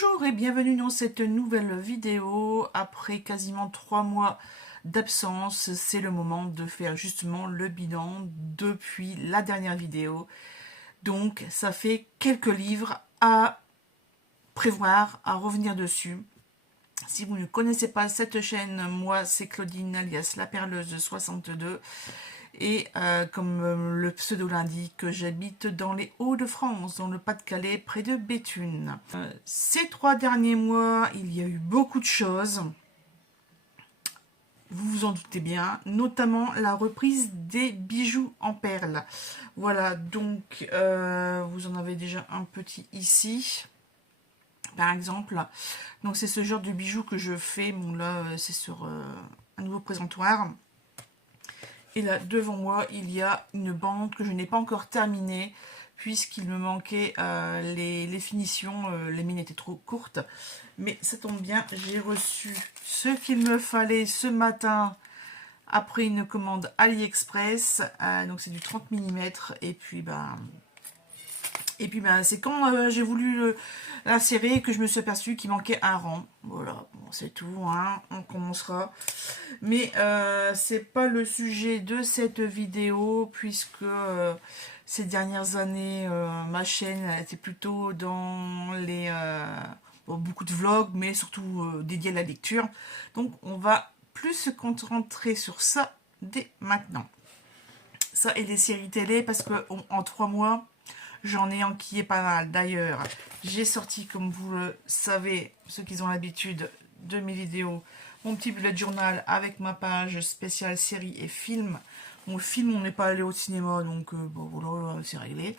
Bonjour et bienvenue dans cette nouvelle vidéo. Après quasiment 3 mois d'absence, c'est le moment de faire justement le bilan depuis la dernière vidéo. Donc ça fait quelques livres à prévoir, à revenir dessus. Si vous ne connaissez pas cette chaîne, moi c'est Claudine alias La Perleuse 62. Et comme le pseudo l'indique, j'habite dans les Hauts-de-France, dans le Pas-de-Calais, près de Béthune. Ces 3 derniers mois, il y a eu beaucoup de choses. Vous vous en doutez bien, notamment la reprise des bijoux en perles. Voilà, donc vous en avez déjà un petit ici, par exemple. Donc c'est ce genre de bijoux que je fais. Bon là, c'est sur un nouveau présentoir. Et là, devant moi, il y a une bande que je n'ai pas encore terminée, puisqu'il me manquait les finitions, les mines étaient trop courtes. Mais ça tombe bien, j'ai reçu ce qu'il me fallait ce matin, après une commande AliExpress. Donc c'est du 30 mm, et puis c'est quand j'ai voulu l'insérer que je me suis aperçue qu'il manquait un rang. Voilà, bon, c'est tout, hein, on commencera. Mais c'est pas le sujet de cette vidéo, puisque ces dernières années, ma chaîne était plutôt dans les beaucoup de vlogs, mais surtout dédiés à la lecture. Donc on va plus se concentrer sur ça dès maintenant. Ça et les séries télé, parce que en 3 mois, j'en ai enquillé pas mal. D'ailleurs, j'ai sorti, comme vous le savez, ceux qui ont l'habitude de mes vidéos, mon petit bullet journal avec ma page spéciale séries et films. Bon, le film, on n'est pas allé au cinéma, donc bon, voilà, c'est réglé.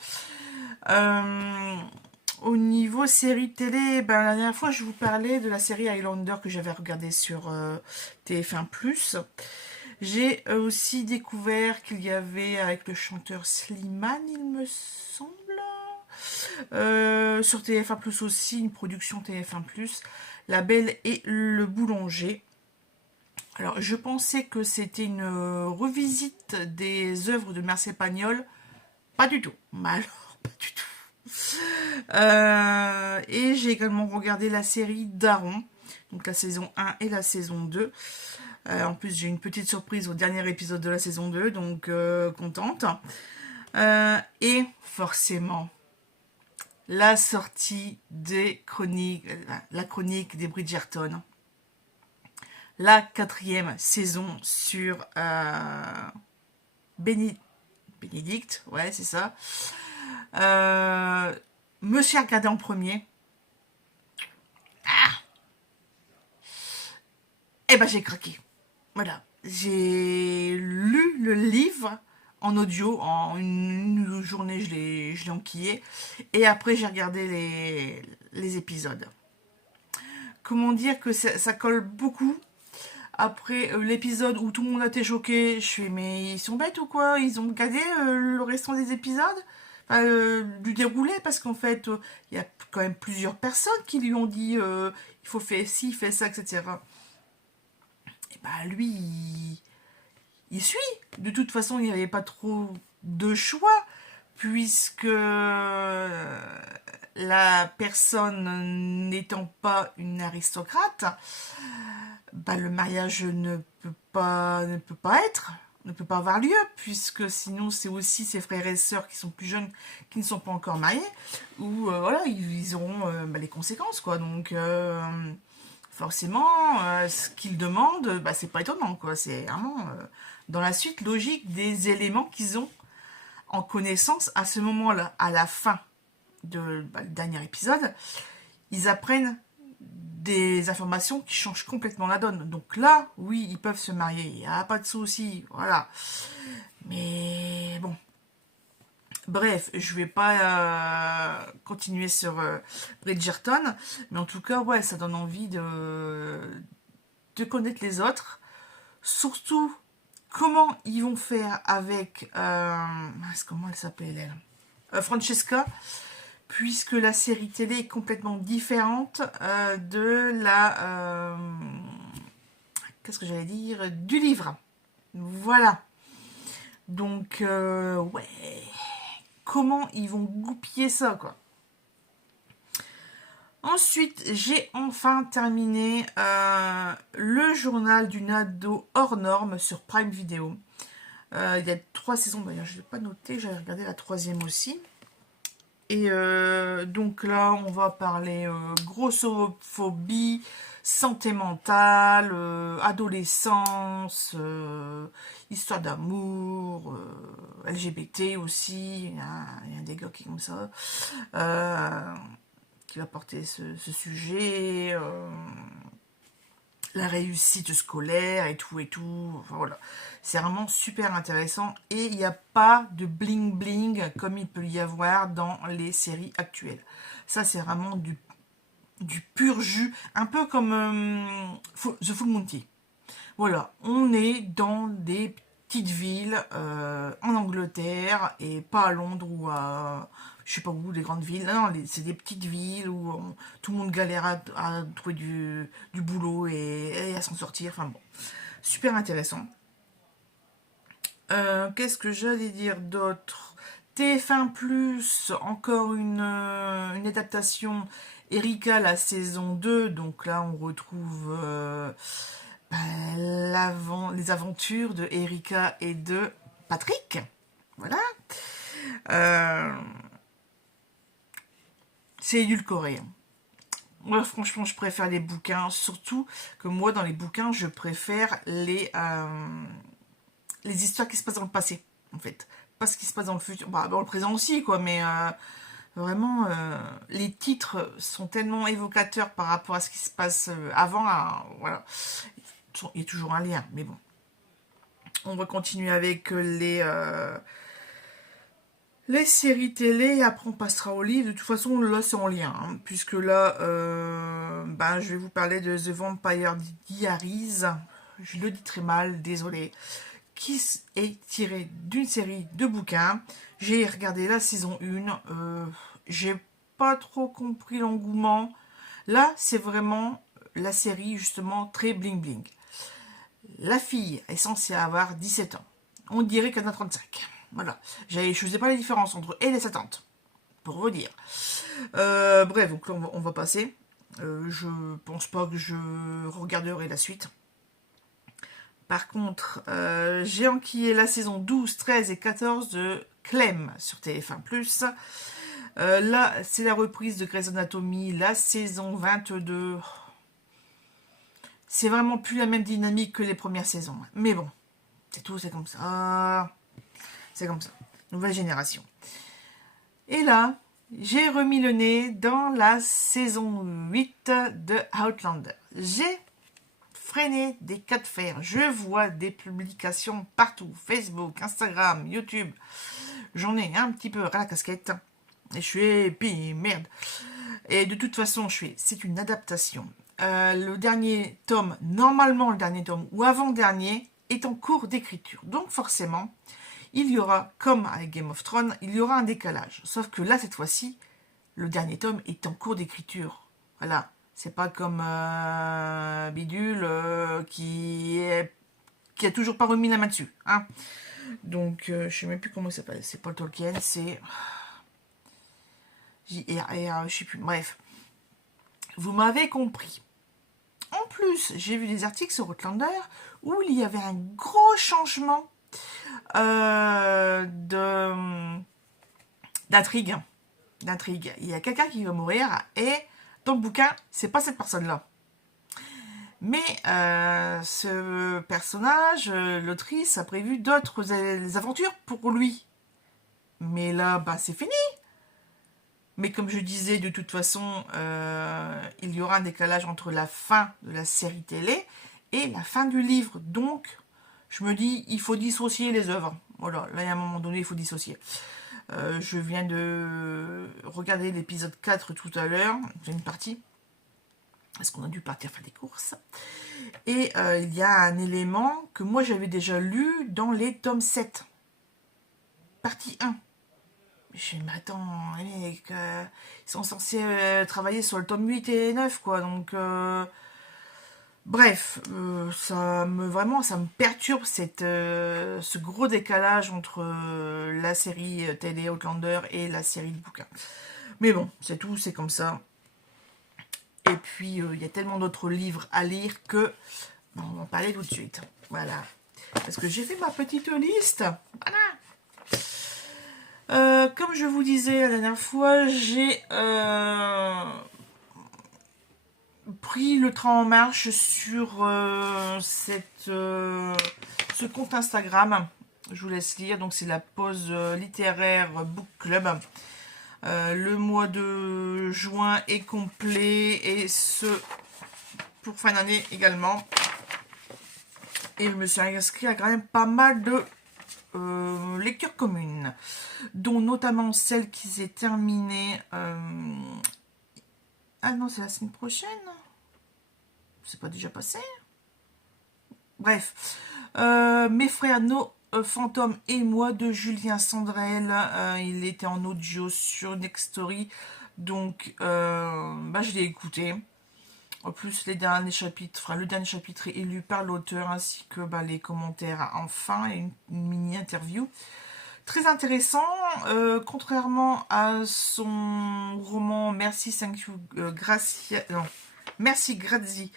Au niveau série télé, la dernière fois, je vous parlais de la série Highlander que j'avais regardée sur TF1+. J'ai aussi découvert qu'il y avait, avec le chanteur Slimane, il me semble, sur TF1+, aussi, une production TF1+, La Belle et le Boulanger. Alors, je pensais que c'était une revisite des œuvres de Marcel Pagnol. Pas du tout. Alors, pas du tout. Et j'ai également regardé la série Daron, donc la saison 1 et la saison 2. En plus, j'ai une petite surprise au dernier épisode de la saison 2, donc contente. Et forcément, la sortie des chroniques, la chronique des Bridgerton. La 4e saison sur Bénédicte, ouais, c'est ça. Me suis regardé en premier. Et j'ai craqué. Voilà. J'ai lu le livre en audio. En une journée, je l'ai enquillé. Et après, j'ai regardé les épisodes. Comment dire que ça colle beaucoup. Après l'épisode où tout le monde a été choqué, je fais mais ils sont bêtes ou quoi? Ils ont regardé le restant des épisodes, enfin, du déroulé, parce qu'en fait il y a quand même plusieurs personnes qui lui ont dit il faut faire ci, faire ça, etc. Et lui il suit. De toute façon il n'y avait pas trop de choix, puisque la personne n'étant pas une aristocrate, le mariage ne peut pas avoir lieu, puisque sinon c'est aussi ses frères et sœurs qui sont plus jeunes, qui ne sont pas encore mariés, ou voilà, ils auront les conséquences, quoi. Donc forcément, ce qu'ils demandent, c'est pas étonnant, quoi. C'est vraiment dans la suite logique des éléments qu'ils ont en connaissance à ce moment-là. À la fin le dernier épisode, ils apprennent des informations qui changent complètement la donne. Donc là, oui, ils peuvent se marier, il n'y a pas de souci, voilà. Mais bon. Bref, je vais pas continuer sur Bridgerton, mais en tout cas, ouais, ça donne envie de connaître les autres. Surtout, comment ils vont faire avec... comment elle s'appelle, elle, Francesca, puisque la série télé est complètement différente de la... qu'est-ce que j'allais dire? Du livre. Voilà. Donc, ouais. Comment ils vont goupiller ça, quoi? Ensuite, j'ai enfin terminé le journal d'une ado hors norme sur Prime Video. Il y a 3 saisons d'ailleurs, je ne l'ai pas noté, j'avais regardé la troisième aussi. Et donc là, on va parler grossophobie, santé mentale, adolescence, histoire d'amour, LGBT aussi. Il y a des gars qui comme ça, euh, qui va porter ce sujet. La réussite scolaire et tout et tout. Enfin voilà, c'est vraiment super intéressant et il n'y a pas de bling bling comme il peut y avoir dans les séries actuelles. Ça c'est vraiment du pur jus, un peu comme The Full Monty. Voilà, on est dans des petites villes en Angleterre et pas à Londres ou à je sais pas où, des grandes villes. Non, c'est des petites villes où tout le monde galère à trouver du boulot et à s'en sortir. Enfin bon, super intéressant. Qu'est-ce que j'allais dire d'autre? TF1+, encore une adaptation Erika, la saison 2. Donc là, on retrouve bah, les aventures de Erika et de Patrick. Voilà. Euh, c'est édulcoré. Moi, franchement, je préfère les bouquins. Surtout que moi, dans les bouquins, je préfère les histoires qui se passent dans le passé, en fait. Pas ce qui se passe dans le futur. Bah, dans le présent aussi, quoi. Mais vraiment, les titres sont tellement évocateurs par rapport à ce qui se passe avant. Voilà. Il y a toujours un lien, mais bon. On va continuer avec les séries télé, et après on passera au livre. De toute façon, là c'est en lien, hein, puisque là, ben, je vais vous parler de The Vampire Diaries. Je le dis très mal, désolé. Qui est tiré d'une série de bouquins. J'ai regardé la saison 1. J'ai pas trop compris l'engouement. Là, c'est vraiment la série justement très bling bling. La fille est censée avoir 17 ans. On dirait qu'elle en a 35. Voilà. Je ne faisais pas la différence entre elle et sa tante. Pour vous dire. Bref, donc là, on va passer. Je pense pas que je regarderai la suite. Par contre, j'ai enquillé la saison 12, 13 et 14 de Clem sur TF1+. Là, c'est la reprise de Grey's Anatomy, la saison 22. C'est vraiment plus la même dynamique que les premières saisons. Mais bon, c'est tout, c'est comme ça. C'est comme ça. Nouvelle génération. Et là, j'ai remis le nez dans la saison 8 de Outlander. J'ai freiné des cas de fer. Je vois des publications partout. Facebook, Instagram, YouTube. J'en ai un petit peu à la casquette. Et je suis... Puis merde. Et de toute façon, c'est une adaptation. Le dernier tome, normalement le dernier tome, ou avant-dernier, est en cours d'écriture. Donc forcément, il y aura, comme avec Game of Thrones, il y aura un décalage. Sauf que là, cette fois-ci, le dernier tome est en cours d'écriture. Voilà. C'est pas comme Bidule qui a toujours pas remis la main dessus. Hein. Donc, je sais même plus comment il s'appelle. C'est Paul Tolkien, c'est J.R.R. Je sais plus. Bref. Vous m'avez compris. En plus, j'ai vu des articles sur Outlander où il y avait un gros changement d'intrigue. Il y a quelqu'un qui va mourir et dans le bouquin, c'est pas cette personne-là. Mais ce personnage, l'autrice, a prévu d'autres aventures pour lui. Mais là, bah, c'est fini. Mais comme je disais, de toute façon, il y aura un décalage entre la fin de la série télé et la fin du livre. Donc, je me dis, il faut dissocier les œuvres. Voilà, là, à un moment donné, il faut dissocier. Je viens de regarder l'épisode 4 tout à l'heure. J'ai une partie. Parce qu'on a dû partir faire des courses. Et il y a un élément que moi, j'avais déjà lu dans les tomes 7. Partie 1. Je me dis, mais attends, les mecs, ils sont censés travailler sur le tome 8 et 9, quoi. Donc, bref, ça me perturbe ce gros décalage entre la série télé Outlander et la série de bouquins. Mais bon, c'est tout, c'est comme ça. Et puis, il y a tellement d'autres livres à lire que on va en parler tout de suite. Voilà. Parce que j'ai fait ma petite liste. Voilà. Comme je vous disais la dernière fois, j'ai pris le train en marche sur ce compte Instagram. Je vous laisse lire. Donc c'est la pause littéraire Book Club. Le mois de juin est complet et ce pour fin d'année également. Et je me suis inscrit à quand même pas mal de lectures communes, dont notamment celle qui s'est terminée. Ah non, c'est la semaine prochaine. C'est pas déjà passé. Bref, mes frères, nos fantômes et moi de Julien Sandrel. Il était en audio sur Nextory, donc je l'ai écouté. En plus, les derniers chapitres, enfin, le dernier chapitre est lu par l'auteur ainsi que les commentaires en fin et une mini-interview. Très intéressant, contrairement à son roman Merci, Thank You, Gracia, non, Merci, Grazie,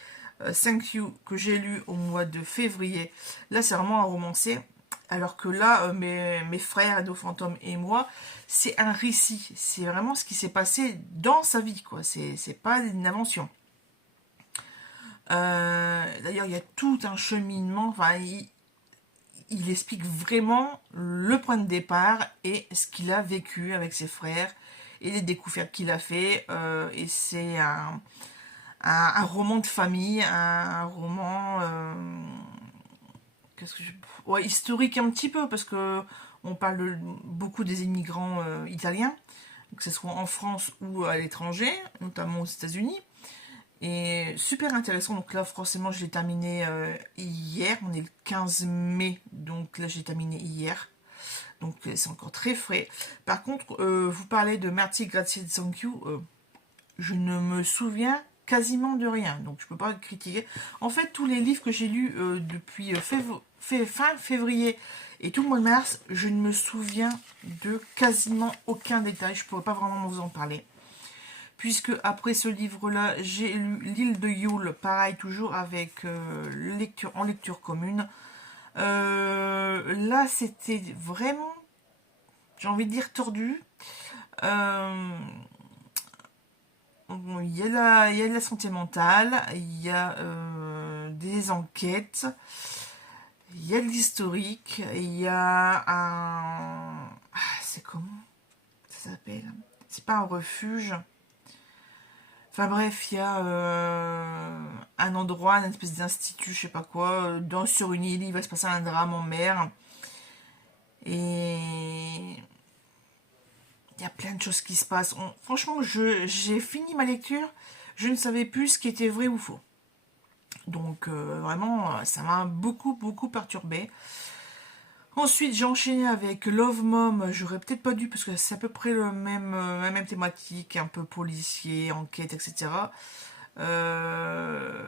Thank You, que j'ai lu au mois de février. Là, c'est vraiment un romancé. Alors que là, mes frères, nos fantômes et moi, c'est un récit. C'est vraiment ce qui s'est passé dans sa vie, quoi. C'est pas une invention. D'ailleurs, il y a tout un cheminement. Enfin, il explique vraiment le point de départ et ce qu'il a vécu avec ses frères et les découvertes qu'il a fait. Et c'est un roman de famille, un roman historique un petit peu parce que on parle beaucoup des immigrants italiens, que ce soit en France ou à l'étranger, notamment aux États-Unis. Et super intéressant, donc là forcément je l'ai terminé hier, on est le 15 mai, donc là j'ai terminé hier, donc c'est encore très frais. Par contre, vous parlez de Merci, Grazie, Thank You, je ne me souviens quasiment de rien, donc je peux pas critiquer. En fait, tous les livres que j'ai lus depuis fin février et tout le mois de mars, je ne me souviens de quasiment aucun détail, je pourrais pas vraiment vous en parler. Puisque après ce livre-là, j'ai lu L'île de Yule, pareil, toujours avec en lecture commune. Là, c'était vraiment, j'ai envie de dire, tordu. Il y a de la santé mentale, il y a des enquêtes, il y a de l'historique, il y a un... c'est comment ça s'appelle? C'est pas un refuge. Enfin bref, il y a un endroit, une espèce d'institut, je sais pas quoi, sur une île, il va se passer un drame en mer. Et il y a plein de choses qui se passent. Franchement, j'ai fini ma lecture, je ne savais plus ce qui était vrai ou faux. Donc vraiment, ça m'a beaucoup, beaucoup perturbé. Ensuite, j'ai enchaîné avec Love Mom. J'aurais peut-être pas dû parce que c'est à peu près la même thématique, un peu policier, enquête, etc. Là,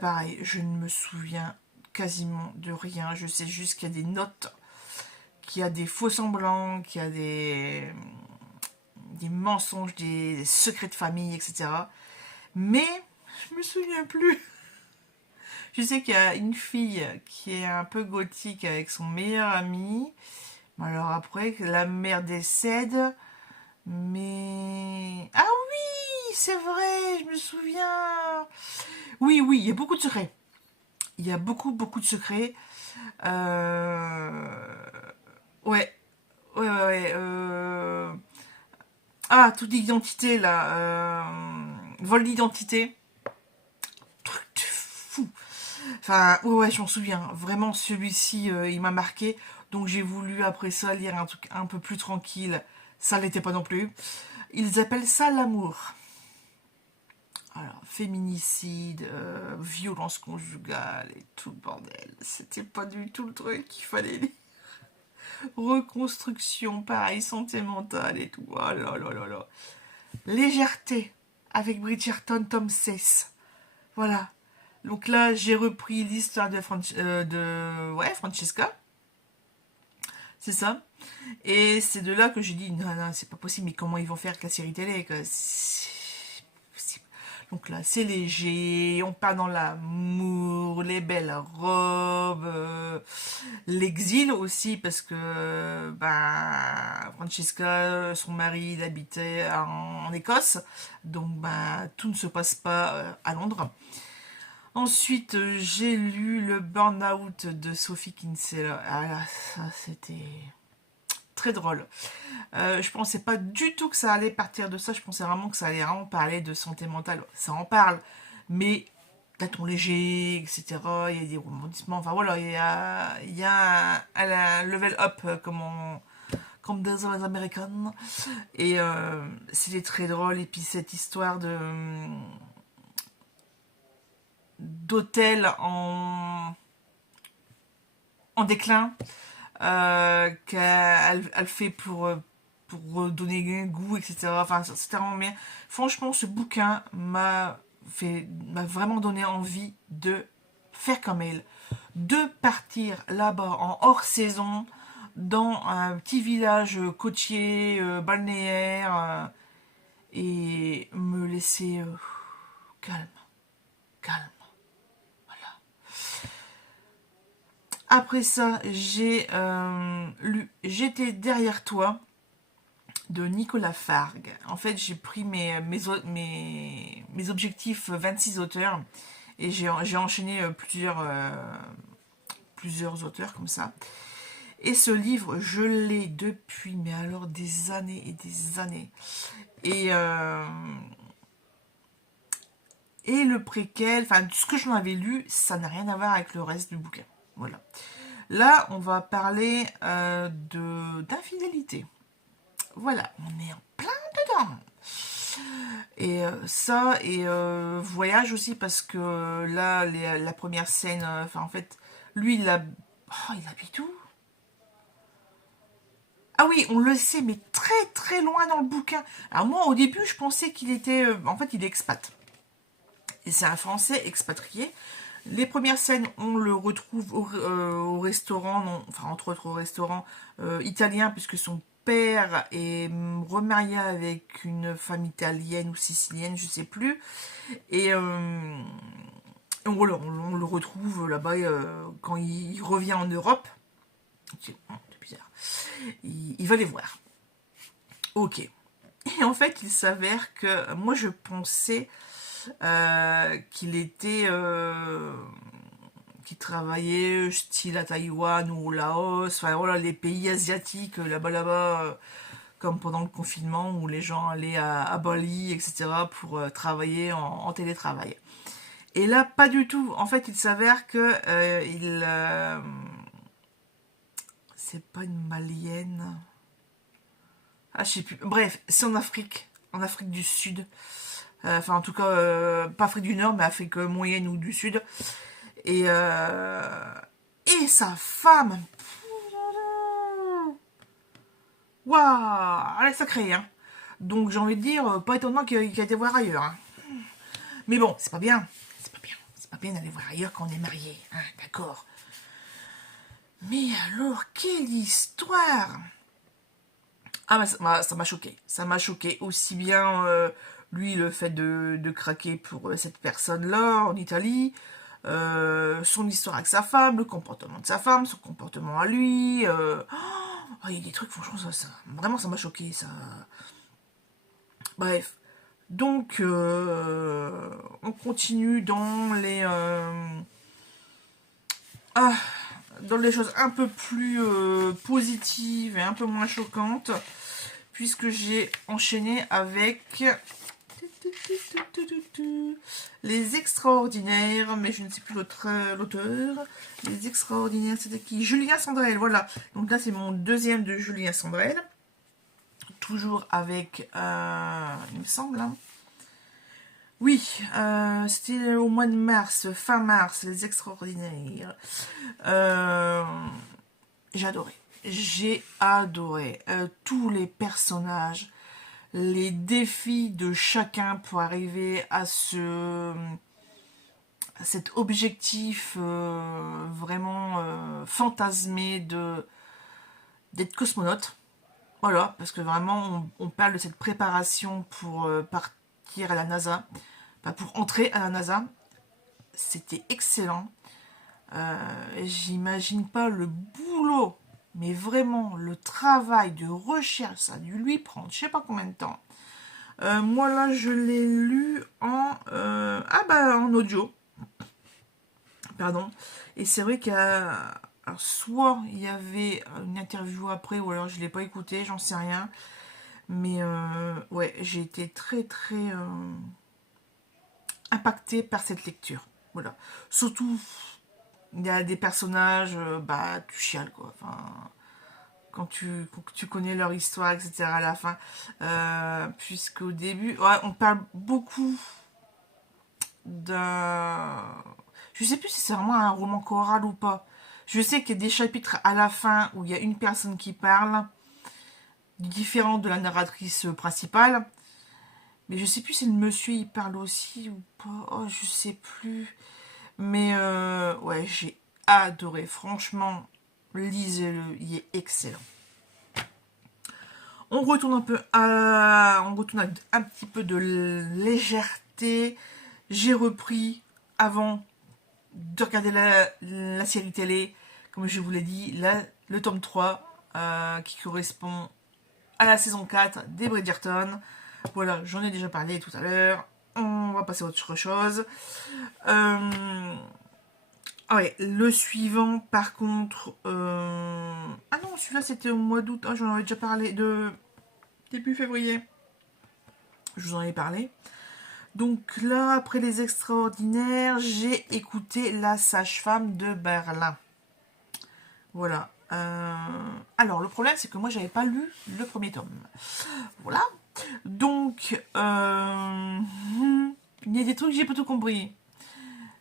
pareil, je ne me souviens quasiment de rien. Je sais juste qu'il y a des notes, qu'il y a des faux semblants, qu'il y a des mensonges, des secrets de famille, etc. Mais je me souviens plus. Je sais qu'il y a une fille qui est un peu gothique avec son meilleur ami. Alors après, la mère décède. Mais... Ah oui, c'est vrai, je me souviens. Oui, oui, il y a beaucoup de secrets. Il y a beaucoup, beaucoup de secrets. Ouais, ouais, ouais. Ah, toute l'identité, là. Vol d'identité. Truc de fou. Enfin, ouais, je m'en souviens. Vraiment, celui-ci, il m'a marqué. Donc j'ai voulu, après ça, lire un truc un peu plus tranquille. Ça l'était pas non plus. Ils appellent ça l'amour. Alors, féminicide, violence conjugale et tout le bordel. C'était pas du tout le truc qu'il fallait lire. Reconstruction, pareil, santé mentale et tout. Oh là là là là. Légèreté, avec Bridgerton Tom Cess. Voilà. Donc là, j'ai repris l'histoire de Francesca. C'est ça. Et c'est de là que j'ai dit, non, non, c'est pas possible, mais comment ils vont faire avec la série télé, quoi. C'est possible. Donc là, c'est léger, on part dans l'amour, les belles robes, l'exil aussi, parce que Francesca, son mari, il habitait en Écosse, donc tout ne se passe pas à Londres. Ensuite, j'ai lu le Burnout de Sophie Kinsella. Ah là, ça c'était très drôle. Je pensais pas du tout que ça allait partir de ça. Je pensais vraiment que ça allait vraiment parler de santé mentale. Ça en parle, mais d'un ton léger, etc. Il y a des rebondissements. Enfin voilà, il y a un level up comme des américaines. Et c'était très drôle. Et puis cette histoire d'hôtel en déclin qu'elle fait pour donner un goût, etc. Enfin, c'était vraiment bien. Franchement, ce bouquin m'a vraiment donné envie de faire comme elle, de partir là-bas en hors saison, dans un petit village côtier, balnéaire, et me laisser calme, calme. Voilà. Après ça, j'ai lu J'étais derrière toi de Nicolas Fargue. En fait, j'ai pris mes objectifs 26 auteurs et j'ai enchaîné plusieurs auteurs comme ça. Et ce livre, je l'ai depuis, mais alors des années et des années. Et, euh, et le préquel, enfin, tout ce que j'en avais lu, ça n'a rien à voir avec le reste du bouquin. Voilà. Là, on va parler d'infidélité. Voilà, on est en plein dedans. Et ça, et voyage aussi, parce que là, la première scène, enfin en fait, lui, il habite où? Ah oui, on le sait, mais très très loin dans le bouquin. Alors moi, au début, je pensais qu'il était... en fait, il est expat. Et c'est un Français expatrié. Les premières scènes, on le retrouve au restaurant, non, enfin entre autres au restaurant italien, puisque son père est remarié avec une femme italienne ou sicilienne, je sais plus. Et on le retrouve là-bas quand il revient en Europe. C'est bizarre. Il va les voir. Ok. Et en fait, il s'avère que moi, je pensais qu'il était... qui travaillait style à Taïwan ou au Laos, enfin voilà, les pays asiatiques là-bas, comme pendant le confinement où les gens allaient à Bali, etc., pour travailler en télétravail. Et là, pas du tout. En fait, il s'avère que c'est pas une malienne. Ah, je sais plus. Bref, c'est en Afrique du Sud. Enfin, en tout cas, pas Afrique du Nord, mais Afrique moyenne ou du Sud. Et, euh, et sa femme. Waouh, elle est sacrée, hein. Donc j'ai envie de dire, pas étonnant qu'il ait été voir ailleurs. Hein. Mais bon, c'est pas bien. C'est pas bien. C'est pas bien d'aller voir ailleurs quand on est marié. Hein, d'accord. Mais alors, quelle histoire! Ah, ça m'a choqué. Ça m'a choqué aussi bien, lui, le fait de craquer pour cette personne-là en Italie, son histoire avec sa femme, le comportement de sa femme, son comportement à lui. Il y a des trucs, franchement, vraiment, ça m'a choqué. Ça. Bref. Donc, on continue ah, dans les choses un peu plus positives et un peu moins choquantes, puisque j'ai enchaîné avec Les Extraordinaires, mais je ne sais plus l'auteur. Les Extraordinaires, c'était qui? Julien Sandrel, voilà. Donc là, c'est mon deuxième de Julien Sandrel. Toujours avec, il me semble, hein. Oui, c'était au mois de mars, fin mars, Les Extraordinaires. J'ai adoré. J'ai adoré tous les personnages, les défis de chacun pour arriver à cet objectif vraiment fantasmé d'être cosmonaute. Voilà, parce que vraiment, on parle de cette préparation pour partir à la NASA, pour entrer à la NASA. C'était excellent. J'imagine pas le boulot, mais vraiment le travail de recherche, ça a dû lui prendre je sais pas combien de temps. Moi là, je l'ai lu en audio, pardon. Et c'est vrai soit il y avait une interview après, ou alors je l'ai pas écouté, j'en sais rien. Mais ouais, j'ai été très très impactée par cette lecture. Voilà. Surtout, il y a des personnages, tu chiales quoi. Enfin, quand tu connais leur histoire, etc. à la fin. Puisqu'au début, ouais, on parle beaucoup d'un. Je sais plus si c'est vraiment un roman choral ou pas. Je sais qu'il y a des chapitres à la fin où il y a une personne qui parle, différente de la narratrice principale. Mais je sais plus si le monsieur il parle aussi ou pas. Oh, je sais plus. Mais ouais, j'ai adoré. Franchement, lisez-le, il est excellent. On retourne on retourne avec un petit peu de légèreté. J'ai repris avant de regarder la série télé, comme je vous l'ai dit, le tome 3 qui correspond à la saison 4 des Bridgerton. Voilà, j'en ai déjà parlé tout à l'heure. On va passer à autre chose. Ouais, le suivant, par contre... Ah non, celui-là, c'était au mois d'août. Ah, j'en avais déjà parlé de début février. Je vous en ai parlé. Donc là, après Les Extraordinaires, j'ai écouté La Sage-Femme de Berlin. Voilà. Alors, le problème, c'est que moi, j'avais pas lu le premier tome. Voilà. Donc, il y a des trucs que j'ai pas tout compris.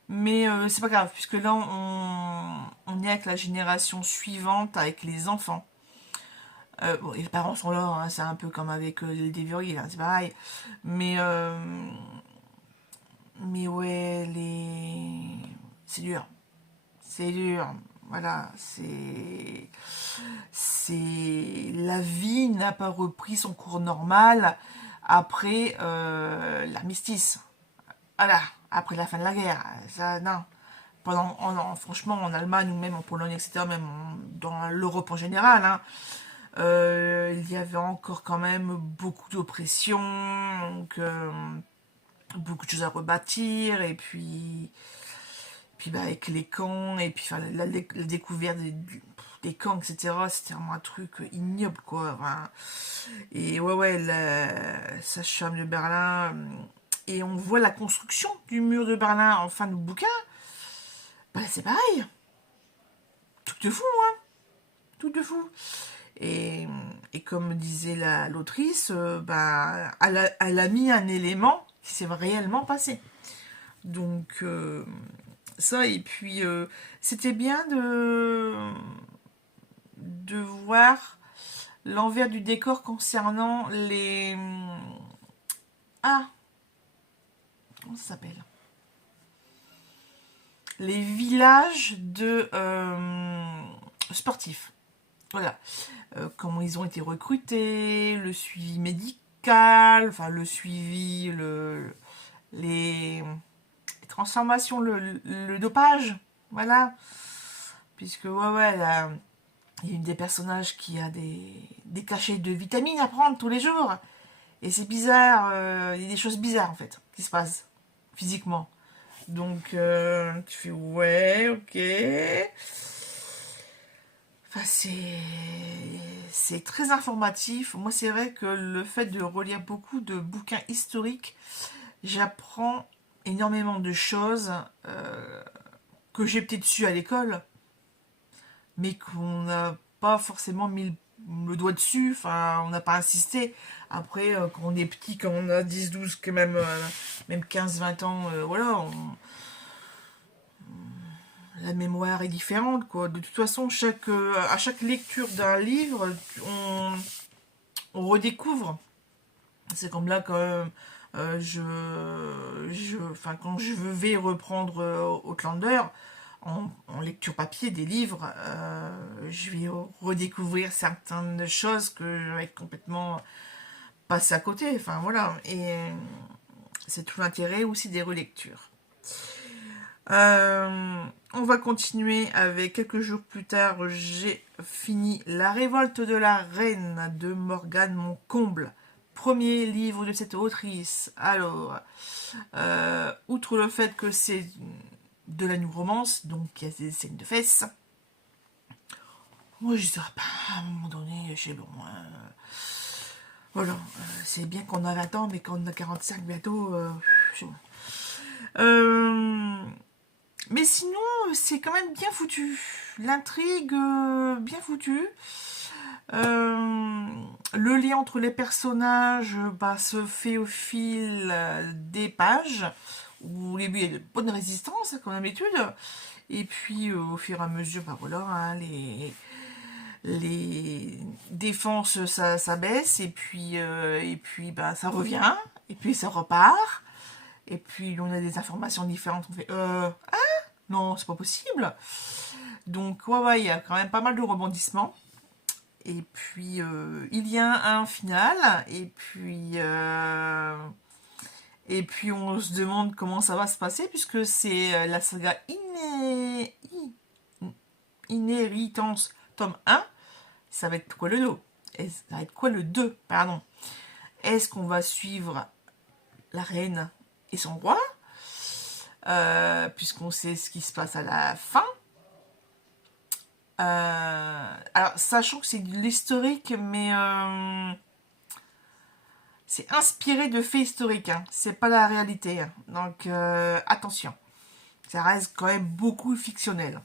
Mais c'est pas grave, puisque là, on est avec la génération suivante, avec les enfants. Bon, les parents sont là, hein, c'est un peu comme avec les Déverrouillés, c'est pareil. Mais, mais ouais, c'est dur. C'est dur. Voilà, la vie n'a pas repris son cours normal après l'armistice. Voilà, après la fin de la guerre. Ça, non. Franchement, en Allemagne ou même en Pologne, etc., même dans l'Europe en général, hein, il y avait encore quand même beaucoup d'oppression, donc beaucoup de choses à rebâtir, et puis avec les camps, et puis enfin, la découverte des camps, etc., c'était vraiment un truc ignoble, quoi. Enfin, et ouais, la Sage-Femme de Berlin, et on voit la construction du mur de Berlin en fin de bouquin, c'est pareil. Truc de fou, hein. Truc de fou. Et comme disait l'autrice, elle a mis un élément qui s'est réellement passé. Donc, ça, et puis, c'était bien de voir l'envers du décor concernant les... Ah, comment ça s'appelle? Les villages de sportifs. Voilà. Comment ils ont été recrutés, le suivi médical, enfin le suivi, les transformations, le dopage. Voilà. Puisque, ouais, là, il y a une des personnages qui a des cachets de vitamines à prendre tous les jours. Et c'est bizarre, il y a des choses bizarres en fait qui se passent physiquement. Donc, tu fais ouais, ok. Enfin, c'est très informatif. Moi, c'est vrai que le fait de relire beaucoup de bouquins historiques, j'apprends énormément de choses que j'ai peut-être su à l'école, mais qu'on n'a pas forcément mis le doigt dessus, enfin, on n'a pas insisté. Après, quand on est petit, quand on a 10, 12, quand même 15, 20 ans, voilà, la mémoire est différente, quoi. De toute façon, à chaque lecture d'un livre, on redécouvre. C'est comme là, quand enfin, quand je vais reprendre Outlander, en lecture papier des livres, je vais redécouvrir certaines choses que j'avais complètement passé à côté. Enfin, voilà. C'est tout l'intérêt aussi des relectures. On va continuer avec quelques jours plus tard, j'ai fini La révolte de la reine de Morgane Moncomble. Premier livre de cette autrice. Alors, outre le fait que c'est de la new romance, donc il y a des scènes de fesses, moi je dirais pas, à un moment donné, j'ai bon. Voilà, c'est bien qu'on a 20 ans, mais qu'on a 45 bientôt, bon. Euh, mais sinon, c'est quand même bien foutu. L'intrigue, bien foutue. Le lien entre les personnages se fait au fil des pages, où au début il y a de bonnes résistances, comme d'habitude. Et puis au fur et à mesure, voilà, hein, les défenses ça baisse, et puis ça revient, et puis ça repart. Et puis on a des informations différentes, on fait non, c'est pas possible. Donc ouais, il y a quand même pas mal de rebondissements. Et puis il y a un final, et puis on se demande comment ça va se passer, puisque c'est la saga Inhéritance tome 1. Ça va être quoi le 2? Ça va être quoi le 2, pardon? Est-ce qu'on va suivre la reine et son roi, puisqu'on sait ce qui se passe à la fin? Alors, sachant que c'est de l'historique, mais c'est inspiré de faits historiques, hein. C'est pas la réalité, hein. Donc attention, ça reste quand même beaucoup fictionnel.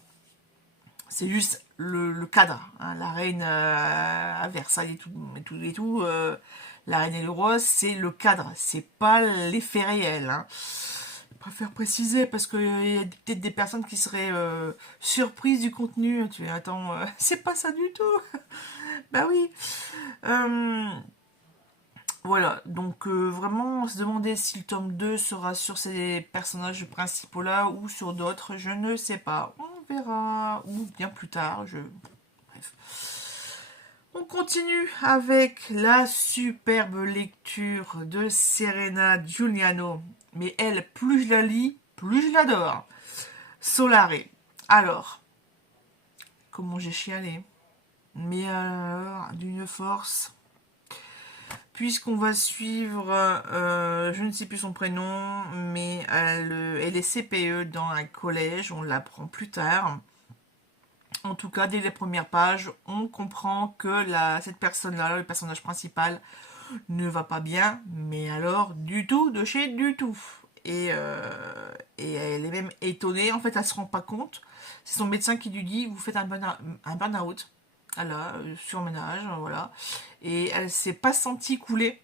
C'est juste le cadre, hein. La reine à Versailles et tout, la reine et le roi, c'est le cadre, c'est pas les faits réels, hein. Je préfère préciser parce qu'il y a peut-être des personnes qui seraient surprises du contenu. Tu vois, attends, c'est pas ça du tout. Bah oui. Euh, voilà, donc vraiment, on se demandait si le tome 2 sera sur ces personnages principaux-là ou sur d'autres, je ne sais pas. On verra, ou bien plus tard, bref. On continue avec la superbe lecture de Serena Giuliano. Mais elle, plus je la lis, plus je l'adore. Solare. Alors, comment j'ai chialé. Mais alors, d'une force. Puisqu'on va suivre, je ne sais plus son prénom, mais elle est CPE dans un collège, on l'apprend plus tard. En tout cas, dès les premières pages, on comprend que cette personne-là, le personnage principal, ne va pas bien, mais alors du tout, de chez du tout. Et elle est même étonnée, en fait elle se rend pas compte. C'est son médecin qui lui dit, vous faites un burn-out, voilà, surmenage, voilà. Et elle s'est pas sentie couler,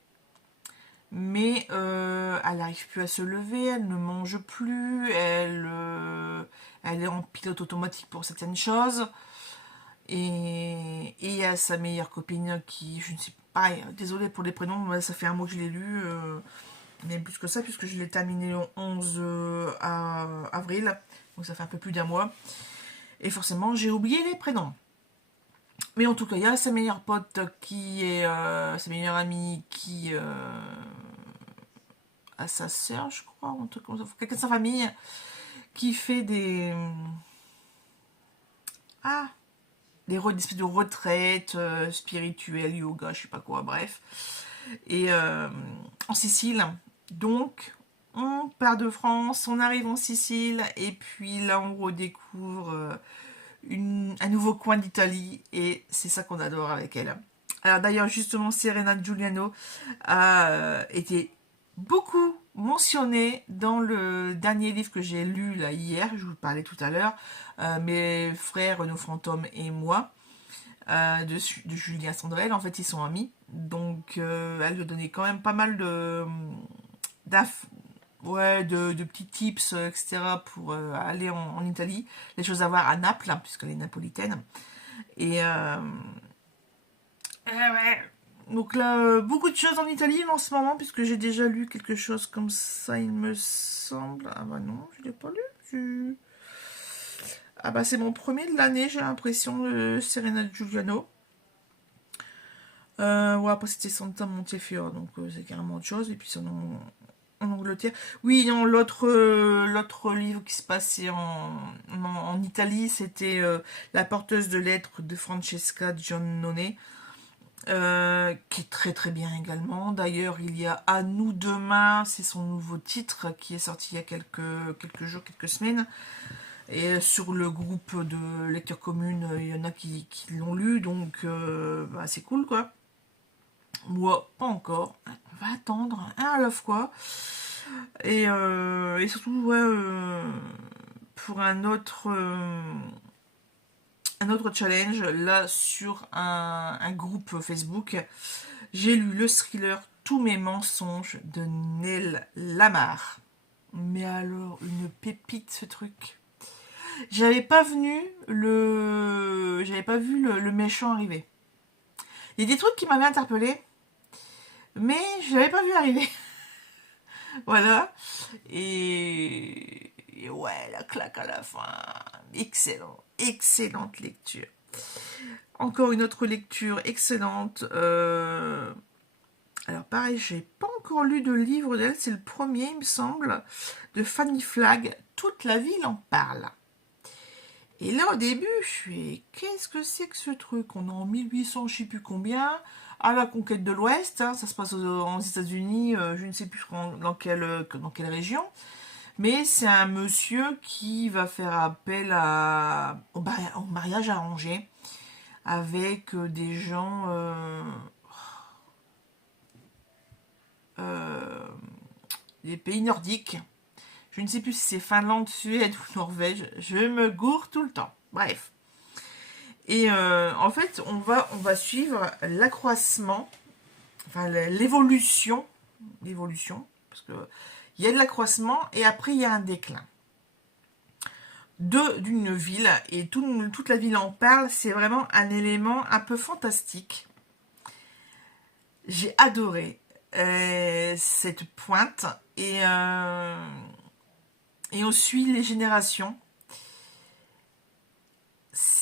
mais elle n'arrive plus à se lever, elle ne mange plus, elle est en pilote automatique pour certaines choses. Et il y a sa meilleure copine qui, je ne sais pas, désolée pour les prénoms, ça fait un mois que je l'ai lu, mais plus que ça, puisque je l'ai terminé le 11 avril, donc ça fait un peu plus d'un mois. Et forcément, j'ai oublié les prénoms. Mais en tout cas, il y a sa meilleure pote qui est, sa meilleure amie qui a sa sœur, je crois, un truc comme ça, quelqu'un de sa famille, qui fait des espèces de retraites spirituelles, yoga, je sais pas quoi, bref. Et en Sicile. Donc, on part de France, on arrive en Sicile, et puis là, on redécouvre un nouveau coin d'Italie, et c'est ça qu'on adore avec elle. Alors d'ailleurs, justement, Serena Giuliano a été beaucoup mentionnée dans le dernier livre que j'ai lu là hier, je vous parlais tout à l'heure, mes frères, nos fantômes et moi, de Julien Sandrel. En fait, ils sont amis, donc elle lui a donné quand même pas mal de petits tips, etc. pour aller en Italie, les choses à voir à Naples, hein, puisqu'elle est napolitaine. Et ouais. Donc là, beaucoup de choses en Italie en ce moment, puisque j'ai déjà lu quelque chose comme ça, il me semble. Ah bah non, je l'ai pas lu. Ah bah c'est mon premier de l'année, j'ai l'impression, de Serena Giuliano. Ouais, après c'était Santa Montefiore, donc c'est carrément autre chose. Et puis sinon, En Angleterre. Oui, non, l'autre livre qui se passait en Italie, c'était La porteuse de lettres de Francesca Giannone, qui est très très bien également. D'ailleurs, il y a À nous demain, c'est son nouveau titre qui est sorti il y a quelques jours, quelques semaines. Et sur le groupe de lecteurs communes, il y en a qui l'ont lu, donc bah, c'est cool quoi. Moi, pas encore. On va attendre un à la fois. Et surtout, ouais, pour un autre challenge, là, sur un groupe Facebook, j'ai lu le thriller Tous mes mensonges de Nell Lamar. Mais alors, une pépite ce truc. J'avais pas vu le méchant arriver. Il y a des trucs qui m'avaient interpellé, mais je l'avais pas vu arriver. Voilà. Et ouais, la claque à la fin. Excellent. Excellente lecture. Encore une autre lecture excellente. Alors pareil, j'ai pas encore lu de livre d'elle, c'est le premier, il me semble, de Fanny Flagg. Toute la ville en parle. Et là, au début, je suis, qu'est-ce que c'est que ce truc? On est en 1800, je sais plus combien, à la conquête de l'Ouest, hein, ça se passe aux États-Unis, je ne sais plus dans quelle région, mais c'est un monsieur qui va faire appel au mariage arrangé avec des gens euh, des pays nordiques. Je ne sais plus si c'est Finlande, Suède ou Norvège, je me gourre tout le temps. Bref. Et en fait, on va suivre l'accroissement, enfin l'évolution, parce que il y a de l'accroissement et après il y a un déclin d'une ville et toute la ville en parle. C'est vraiment un élément un peu fantastique. J'ai adoré cette pointe et on suit les générations.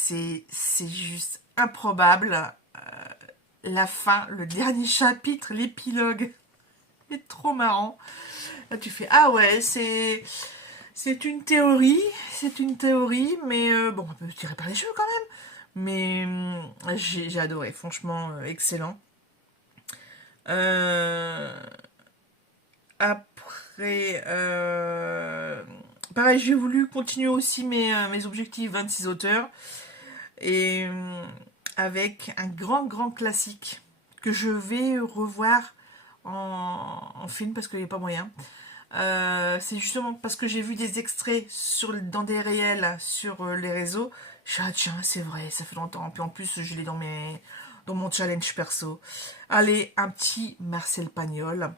C'est juste improbable. La fin, le dernier chapitre, l'épilogue est trop marrant. Là, tu fais ah ouais, c'est une théorie, mais bon, on peut tirer par les cheveux quand même. Mais j'ai adoré, franchement, excellent. Euh, Après, pareil, j'ai voulu continuer aussi mes objectifs 26 auteurs. Et avec un grand classique que je vais revoir en film parce qu'il n'y a pas moyen. C'est justement parce que j'ai vu des extraits dans des réels sur les réseaux. Je suis ah tiens, c'est vrai, ça fait longtemps. Puis en plus, je l'ai dans mon challenge perso. Allez, un petit Marcel Pagnol,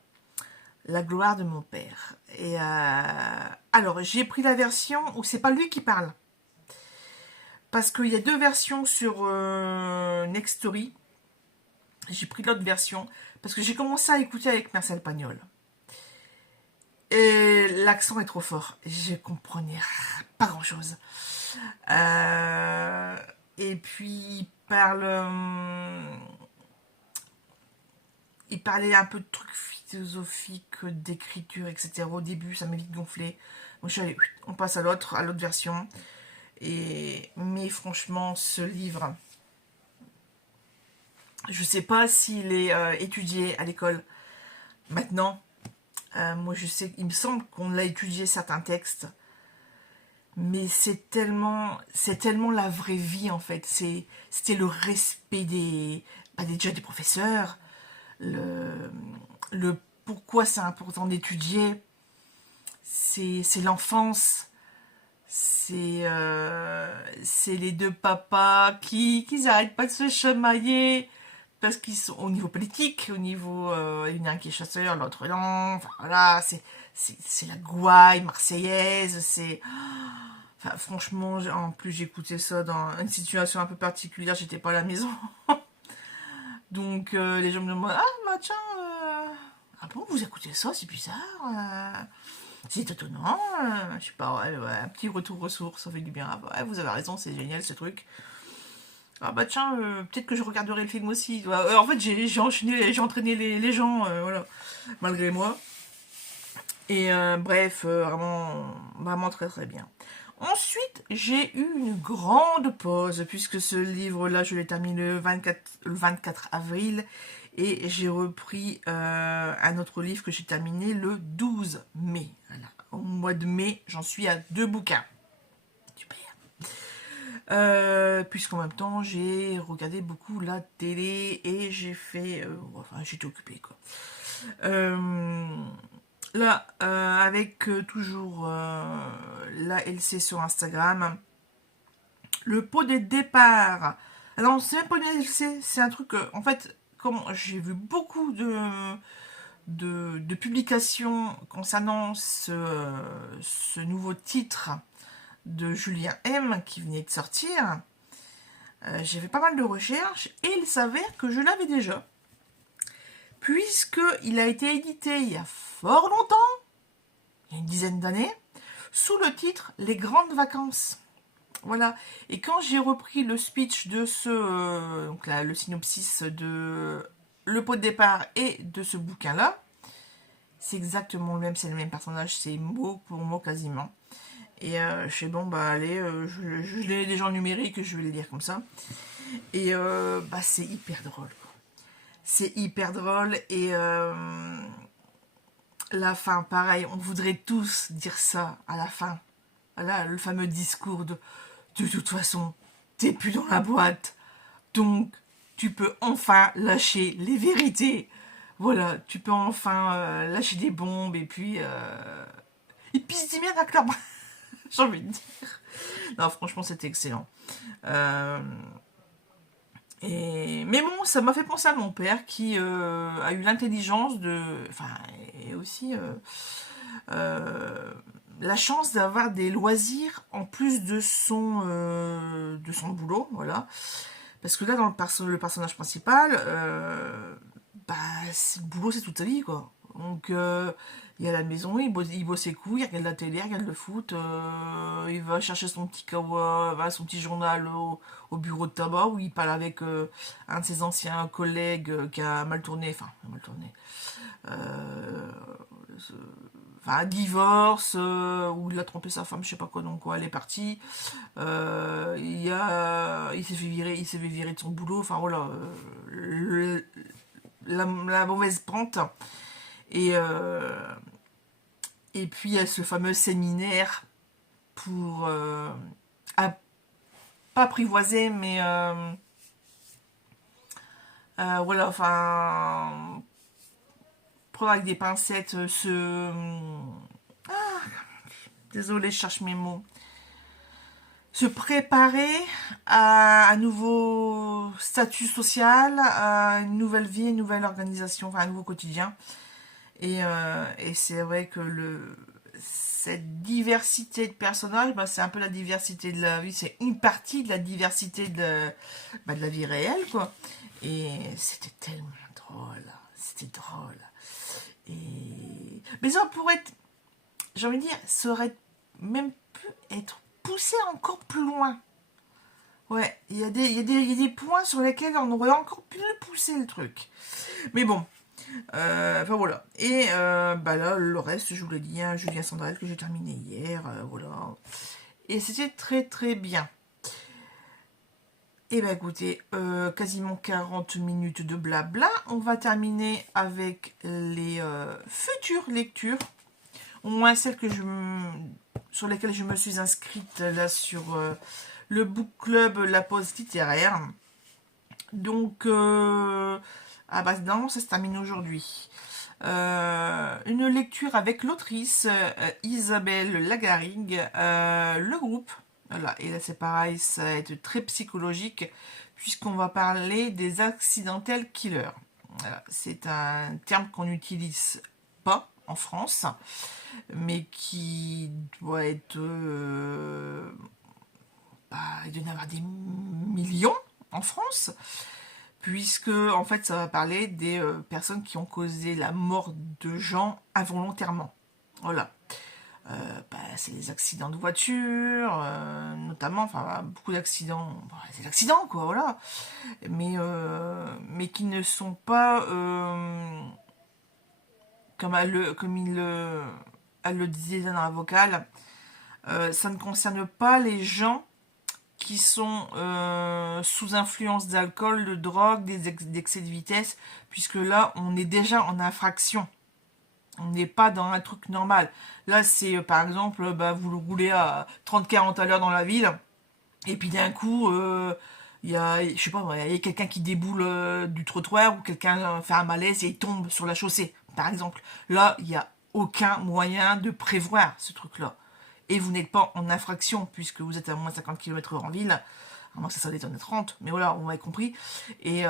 La gloire de mon père. Et alors, j'ai pris la version où c'est pas lui qui parle. Parce qu'il y a deux versions sur Nextory. J'ai pris l'autre version parce que j'ai commencé à écouter avec Marcel Pagnol. Et l'accent est trop fort. Je comprenais pas grand-chose. Et puis, il parlait un peu de trucs philosophiques, d'écriture, etc. Au début, ça m'a vite gonflé. Donc, je suis allée, on passe à l'autre version. Mais franchement, ce livre, je sais pas s'il est étudié à l'école maintenant. Moi, je sais, il me semble qu'on l'a étudié certains textes, mais c'est tellement la vraie vie en fait. C'était le respect déjà des professeurs, le, le pourquoi c'est important d'étudier, c'est l'enfance. C'est les deux papas qui n'arrêtent pas de se chamailler parce qu'ils sont au niveau politique, au niveau il y en a un qui est chasseur, l'autre non. Enfin voilà, c'est la gouaille marseillaise. Enfin franchement, en plus j'écoutais ça dans une situation un peu particulière. J'étais pas à la maison, donc les gens me demandent ah bah tiens ah bon vous écoutez ça c'est bizarre. C'est étonnant, je sais pas, ouais, un petit retour ressources, ça fait du bien. Ah, ouais, vous avez raison, c'est génial ce truc. Ah bah tiens, peut-être que je regarderai le film aussi. En fait, j'ai entraîné les gens, voilà, malgré moi. Et bref, vraiment très très bien. Ensuite, j'ai eu une grande pause, puisque ce livre-là, je l'ai terminé le 24 avril, et j'ai repris un autre livre que j'ai terminé le 12 mai. Voilà. Au mois de mai, j'en suis à 2 bouquins. Super. Puisqu'en même temps, j'ai regardé beaucoup la télé, et j'ai fait... enfin, j'étais occupée, quoi. Euh, Là, avec toujours la LC sur Instagram, le pot de départ. Alors, c'est même pas une LC, c'est un truc. En fait, comme j'ai vu beaucoup de publications concernant ce nouveau titre de Julien M qui venait de sortir, j'ai fait pas mal de recherches et il s'avère que je l'avais déjà. Puisqu'il a été édité il y a fort longtemps, il y a une dizaine d'années, sous le titre Les Grandes Vacances. Voilà. Et quand j'ai repris le speech de donc là, le synopsis de Le pot de départ et de ce bouquin-là, c'est exactement le même, c'est le même personnage, c'est mot pour mot quasiment. Et je sais, bon, bah allez, je l'ai déjà en numérique, je vais le lire comme ça. Et bah c'est hyper drôle, quoi. C'est hyper drôle et la fin, pareil, on voudrait tous dire ça à la fin. Voilà, le fameux discours de toute façon, t'es plus dans la boîte, donc tu peux enfin lâcher les vérités. Voilà, tu peux enfin lâcher des bombes et puis se bien d'accord. J'ai envie de dire. Non, franchement, c'était excellent. Euh, mais bon, ça m'a fait penser à mon père qui a eu l'intelligence de, enfin, et aussi euh, la chance d'avoir des loisirs en plus de son boulot, voilà. Parce que là, dans le personnage principal, bah, le boulot, c'est toute sa vie, quoi. Donc, il est à la maison, il bosse ses couilles, il regarde la télé, il regarde le foot, il va chercher son petit kawa, son petit journal au bureau de tabac où il parle avec un de ses anciens collègues qui a mal tourné, euh, un divorce, où il a trompé sa femme, je sais pas quoi, donc quoi, elle est partie. Il il s'est fait virer de son boulot, enfin voilà, la mauvaise pente. Et, euh, et puis il y a ce fameux séminaire pour pas apprivoiser, mais voilà, enfin, prendre avec des pincettes désolé, je cherche mes mots. Se préparer à un nouveau statut social, à une nouvelle vie, une nouvelle organisation, enfin un nouveau quotidien. Et c'est vrai que cette diversité de personnages, bah, c'est un peu la diversité de la vie, c'est une partie de la diversité de la vie réelle, quoi. Et c'était tellement drôle, c'était drôle. Mais ça pourrait être, j'ai envie de dire, ça aurait même pu être poussé encore plus loin. Ouais, il y a des points sur lesquels on aurait encore pu le pousser le truc. Mais bon, enfin voilà. Et bah là, le reste, je vous l'ai dit, hein, Julien Sandrel que j'ai terminé hier, voilà. Et c'était très très bien. Et bah écoutez, quasiment 40 minutes de blabla. On va terminer avec les futures lectures. Au moins celles sur lesquelles je me suis inscrite là sur le book club La Pause littéraire. Donc, ah bah non, ça se termine aujourd'hui. Une lecture avec l'autrice Isabelle Lagarrigue, le groupe. Voilà. Et là c'est pareil, ça va être très psychologique puisqu'on va parler des accidentel killers. Voilà. C'est un terme qu'on n'utilise pas en France, mais qui doit être... bah, il doit y en avoir des millions en France puisque en fait ça va parler des personnes qui ont causé la mort de gens involontairement. Voilà. Bah, c'est les accidents de voiture, notamment, enfin beaucoup d'accidents, bah, c'est l'accident quoi, voilà. Mais qui ne sont pas comme ils le elle le disait dans la vocale, ça ne concerne pas les gens qui sont sous influence d'alcool, de drogue, d'excès de vitesse, puisque là, on est déjà en infraction. On n'est pas dans un truc normal. Là, c'est par exemple, bah, vous le roulez à 30-40 à l'heure dans la ville, et puis d'un coup, il y a, je sais pas, il y a quelqu'un qui déboule du trottoir, ou quelqu'un fait un malaise et il tombe sur la chaussée, par exemple. Là, il n'y a aucun moyen de prévoir ce truc-là. Et vous n'êtes pas en infraction, puisque vous êtes à moins 50 km/h en ville, à moins que ça s'arrête à 30, mais voilà, on m'avait compris. Et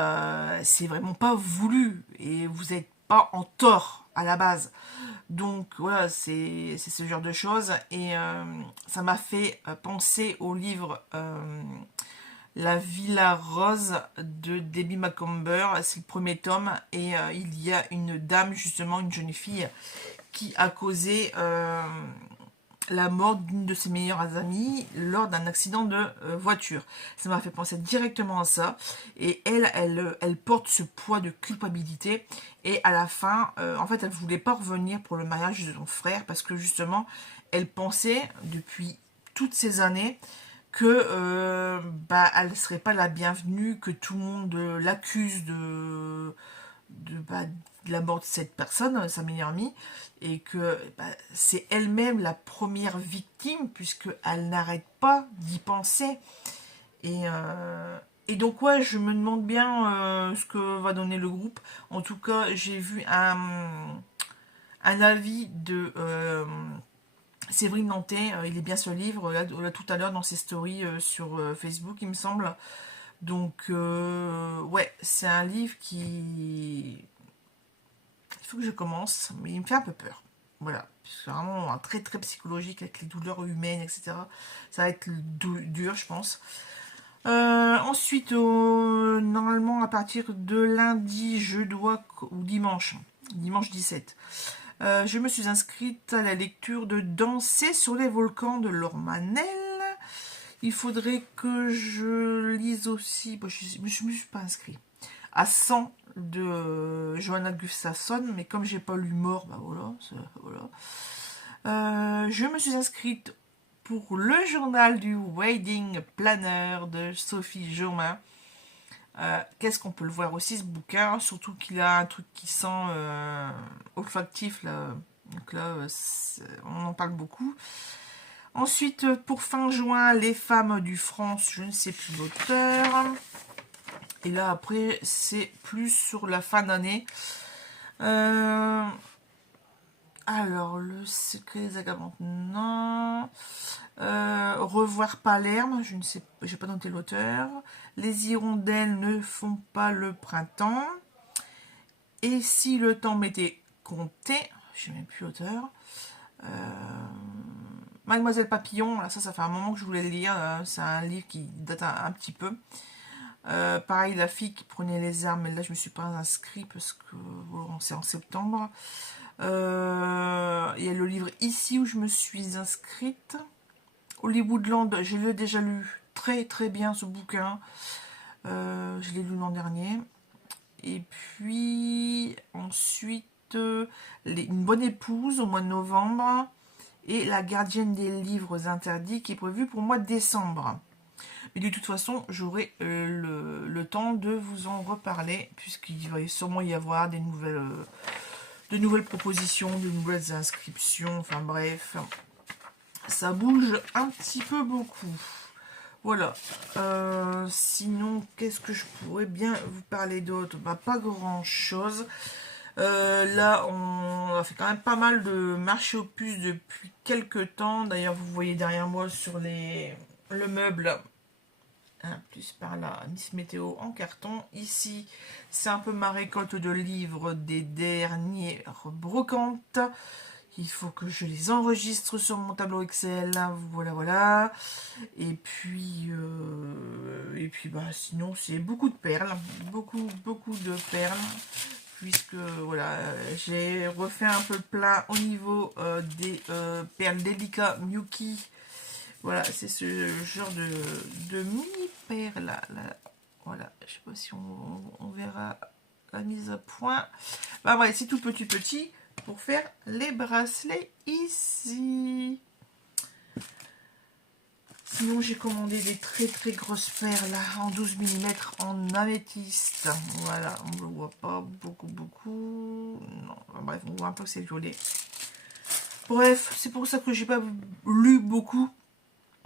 c'est vraiment pas voulu, et vous n'êtes pas en tort à la base. Donc voilà, c'est ce genre de choses. Et ça m'a fait penser au livre La Villa Rose de Debbie Macomber. C'est le premier tome. Et il y a une dame, justement, une jeune fille, qui a causé la mort d'une de ses meilleures amies lors d'un accident de voiture. Ça m'a fait penser directement à ça. Et elle porte ce poids de culpabilité. Et à la fin, en fait, elle voulait pas revenir pour le mariage de son frère parce que justement, elle pensait depuis toutes ces années que bah, elle serait pas la bienvenue, que tout le monde l'accuse bah, de la mort de cette personne, sa meilleure amie, et que bah, c'est elle-même la première victime, puisqu'elle n'arrête pas d'y penser. Et donc, ouais, je me demande bien ce que va donner le groupe. En tout cas, j'ai vu un avis de Séverine Nantais. Il est bien ce livre, là, tout à l'heure dans ses stories sur Facebook, il me semble. Donc, ouais, c'est un livre qui il faut que je commence, mais il me fait un peu peur. Voilà, c'est vraiment un très très psychologique avec les douleurs humaines, etc. Ça va être dur, je pense. Ensuite, normalement, à partir de lundi, je dois, ou dimanche 17, je me suis inscrite à la lecture de Danser sur les volcans de Laure Manel. Il faudrait que je lise aussi, bon, je me suis pas inscrite, à 100 de Johanna Gustafsson, mais comme j'ai pas l'humour, bah voilà, voilà. Je me suis inscrite pour le journal du Wedding Planner de Sophie Jomain. Qu'est-ce qu'on peut le voir aussi ce bouquin, surtout qu'il a un truc qui sent olfactif là. Donc là, on en parle beaucoup. Ensuite, pour fin juin, Les femmes du France, je ne sais plus l'auteur. Et là, après, c'est plus sur la fin d'année. Alors, Le secret des agabantes, non. Revoir Palerme, je ne sais pas, j'ai pas noté l'auteur. Les hirondelles ne font pas le printemps. Et si le temps m'était compté, je ne sais même plus l'auteur. Mademoiselle Papillon, là, ça fait un moment que je voulais le lire. C'est un livre qui date un petit peu. Pareil, La fille qui prenait les armes, mais là je me suis pas inscrit parce que bon, c'est en septembre. Il y a le livre Ici où je me suis inscrite. Hollywoodland, je l'ai déjà lu. Très très bien ce bouquin. Je l'ai lu l'an dernier. Et puis ensuite, Une bonne épouse au mois de novembre. Et La gardienne des livres interdits qui est prévue pour le mois de décembre. Mais de toute façon, j'aurai le temps de vous en reparler, puisqu'il va sûrement y avoir de nouvelles propositions, de nouvelles inscriptions, enfin bref. Ça bouge un petit peu beaucoup. Voilà. Sinon, qu'est-ce que je pourrais bien vous parler d'autre? Bah, pas grand-chose. Là, on a fait quand même pas mal de marché aux puces depuis quelques temps. D'ailleurs, vous voyez derrière moi sur le meuble, plus par là, Miss Météo en carton. Ici, c'est un peu ma récolte de livres des dernières brocantes. Il faut que je les enregistre sur mon tableau Excel. Voilà, voilà. Et puis bah, sinon, c'est beaucoup de perles. Beaucoup, beaucoup de perles. Puisque, voilà, j'ai refait un peu le plat au niveau des perles Delica Miyuki. Voilà, c'est ce genre de mini perles là. Voilà, je sais pas si on verra la mise à point. Bah ouais, c'est tout petit. pour faire les bracelets ici. Sinon, j'ai commandé des très grosses perles en 12 mm en améthyste. Voilà, on ne le voit pas beaucoup. Non, bref, on voit un peu que c'est violet. Bref, c'est pour ça que j'ai pas lu beaucoup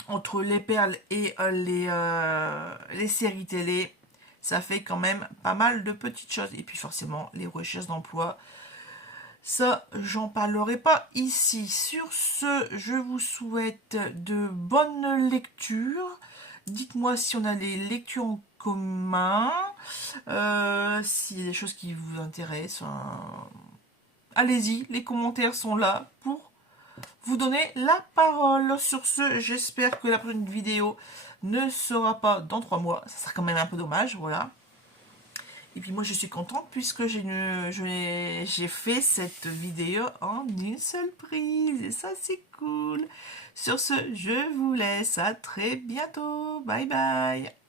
entre les perles et les séries télé. Ça fait quand même pas mal de petites choses. Et puis forcément, les recherches d'emploi. Ça, j'en parlerai pas ici. Sur ce, je vous souhaite de bonnes lectures. Dites-moi si on a des lectures en commun. S'il y a des choses qui vous intéressent. Allez-y, les commentaires sont là pour vous donner la parole. Sur ce, j'espère que la prochaine vidéo ne sera pas dans 3 mois. Ça sera quand même un peu dommage, voilà. Et puis moi je suis contente puisque j'ai fait cette vidéo en une seule prise. Et ça c'est cool. Sur ce, je vous laisse. À très bientôt. Bye bye.